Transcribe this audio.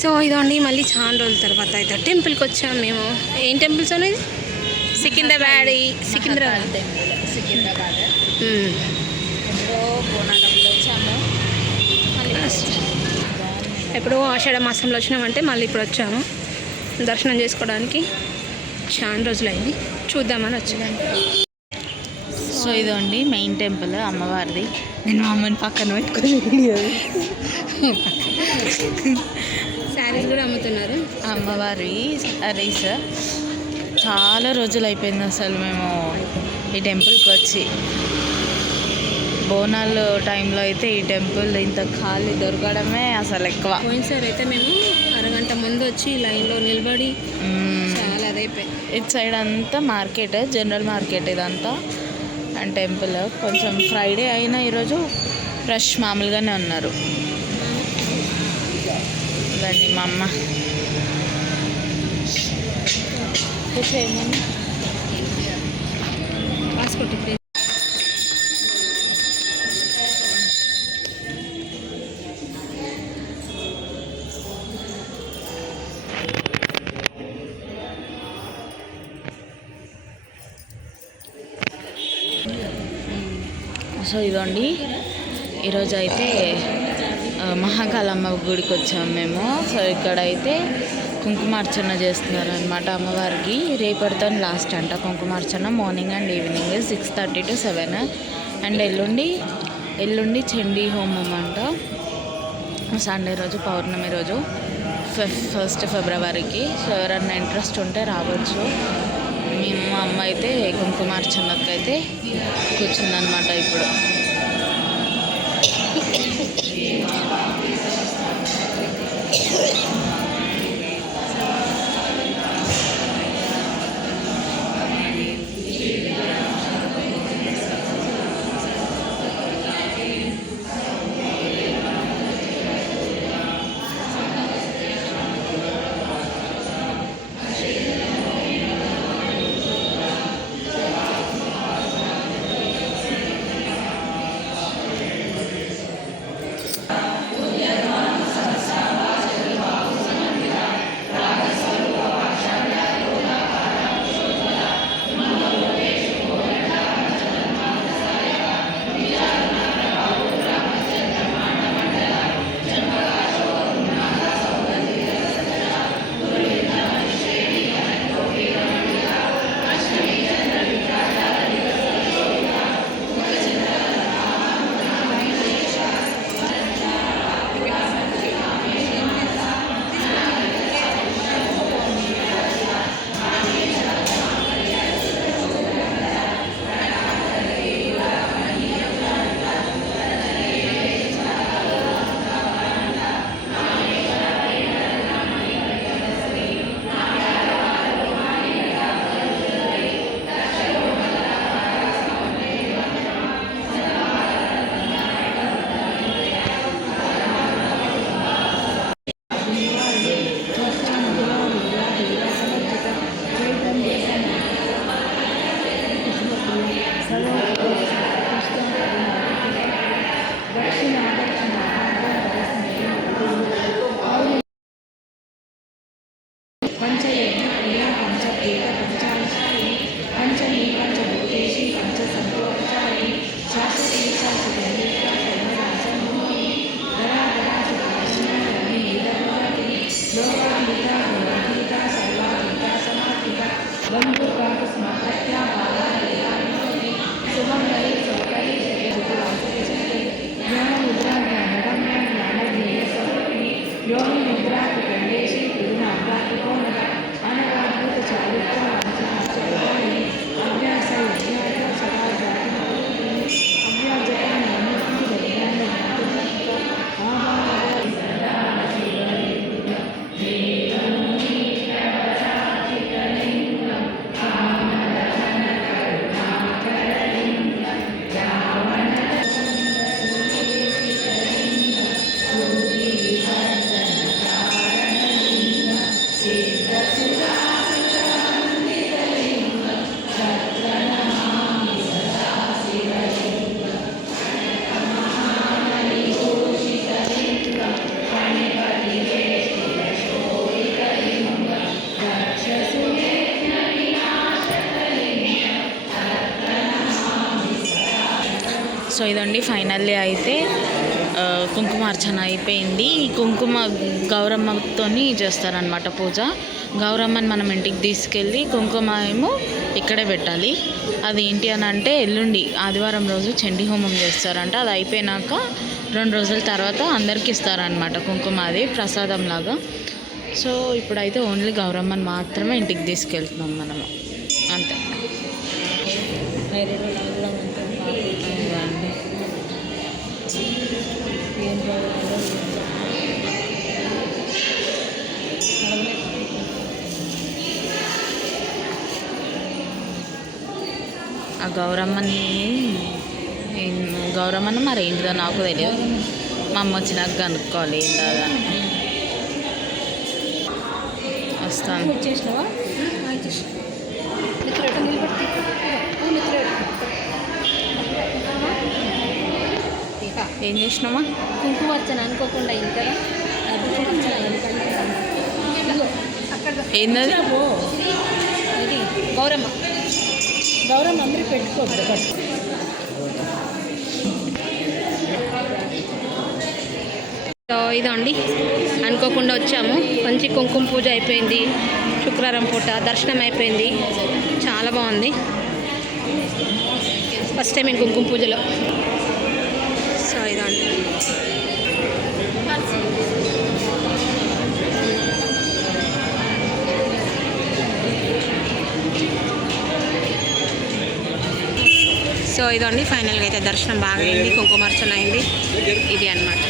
So ఇదండి మళ్ళీ చాలా రోజుల తర్వాత అయితే టెంపుల్కి వచ్చాము మేము. ఏం టెంపుల్స్ అనేది? సికింద్రాబాద్ టెంపుల్ సికింద్రాబాద్. ఎప్పుడో బోనాలంలో వచ్చాము. ఎప్పుడో ఆషాఢ మాసంలో వచ్చినామంటే మళ్ళీ ఇప్పుడు వచ్చాము దర్శనం చేసుకోవడానికి. చాలా రోజులైంది, చూద్దామని వచ్చాము. సో ఇదండి మెయిన్ టెంపుల్ అమ్మవారిది. నేను మా అమ్మని పక్కన పెట్టుకుని శారీస్ కూడా అమ్ముతున్నారు. అమ్మవారి శారీస్. చాలా రోజులు అయిపోయింది అసలు మేము ఈ టెంపుల్కి వచ్చి. బోనాలు టైంలో అయితే ఈ టెంపుల్ ఇంత ఖాళీ దొరకడమే అసలు ఎక్కువ. పోయినసారి అయితే మేము అరగంట ముందు వచ్చి లైన్లో నిలబడి చాలా అదైపోయింది. ఇటు సైడ్ అంతా మార్కెట్, జనరల్ మార్కెట్ ఇదంతా. అండ్ టెంపుల్ కొంచెం ఫ్రైడే అయినా ఈరోజు రష్ మామూలుగానే ఉన్నారు. ఇదండి మా అమ్మ. పాస్పోర్ట్ సో ఇదండి ఈరోజు అయితే మహాకాళమ్మ గుడికి వచ్చాము మేము. సో ఇక్కడైతే కుంకుమార్చన చేస్తున్నారు అనమాట అమ్మవారికి. రేపటితో లాస్ట్ అంట కుంకుమార్చన, morning and evening 6:30 to 7. And ఎల్లుండి చండీ హోమం అంట. సండే రోజు పౌర్ణమి రోజు 1st February. సో ఎవరన్నా ఇంట్రెస్ట్ ఉంటే రావచ్చు. మా అమ్మ అయితే కుంకుమార్చనకు అయితే కూర్చుందనమాట ఇప్పుడు. సో ఇదండి ఫైనల్లీ అయితే కుంకుమార్చన అయిపోయింది. ఈ కుంకుమ గౌరమ్మతోని చేస్తారనమాట పూజ. గౌరమ్మని మనం ఇంటికి తీసుకెళ్ళి కుంకుమ ఏమో ఇక్కడే పెట్టాలి. అది ఏంటి అని అంటే ఎల్లుండి ఆదివారం రోజు చండీ హోమం చేస్తారంట. అది అయిపోయినాక 2 రోజుల తర్వాత అందరికి ఇస్తారనమాట కుంకుమ, అది ప్రసాదం లాగా. సో ఇప్పుడైతే ఓన్లీ గౌరమ్మని మాత్రమే ఇంటికి తీసుకెళ్తున్నాం మనము, అంతే. ఇదండి. ఆ గౌరమ్మని మరి ఏంటిదో నాకు తెలియదు. మా అమ్మ వచ్చినాక కనుక్కోవాలి ఏంటని. వస్తాను. ఏం చేసినావా? కుంకుమార్చన అనుకోకుండా ఇంకా ఏంటది? ఇది గౌరమ్మ అందరూ పెట్టుకోవద్దు. సో ఇదండి, అనుకోకుండా వచ్చాము. మంచి కుంకుమ పూజ అయిపోయింది. శుక్రవారం పూట దర్శనం అయిపోయింది. చాలా బాగుంది. ఫస్ట్ టైం నేను కుంకుమ పూజలో. సో ఇదండి. సో ఇదండి, ఫైనల్గా అయితే దర్శనం బాగా అయింది, కుంకుమార్చన అయింది. ఇది అన్నమాట.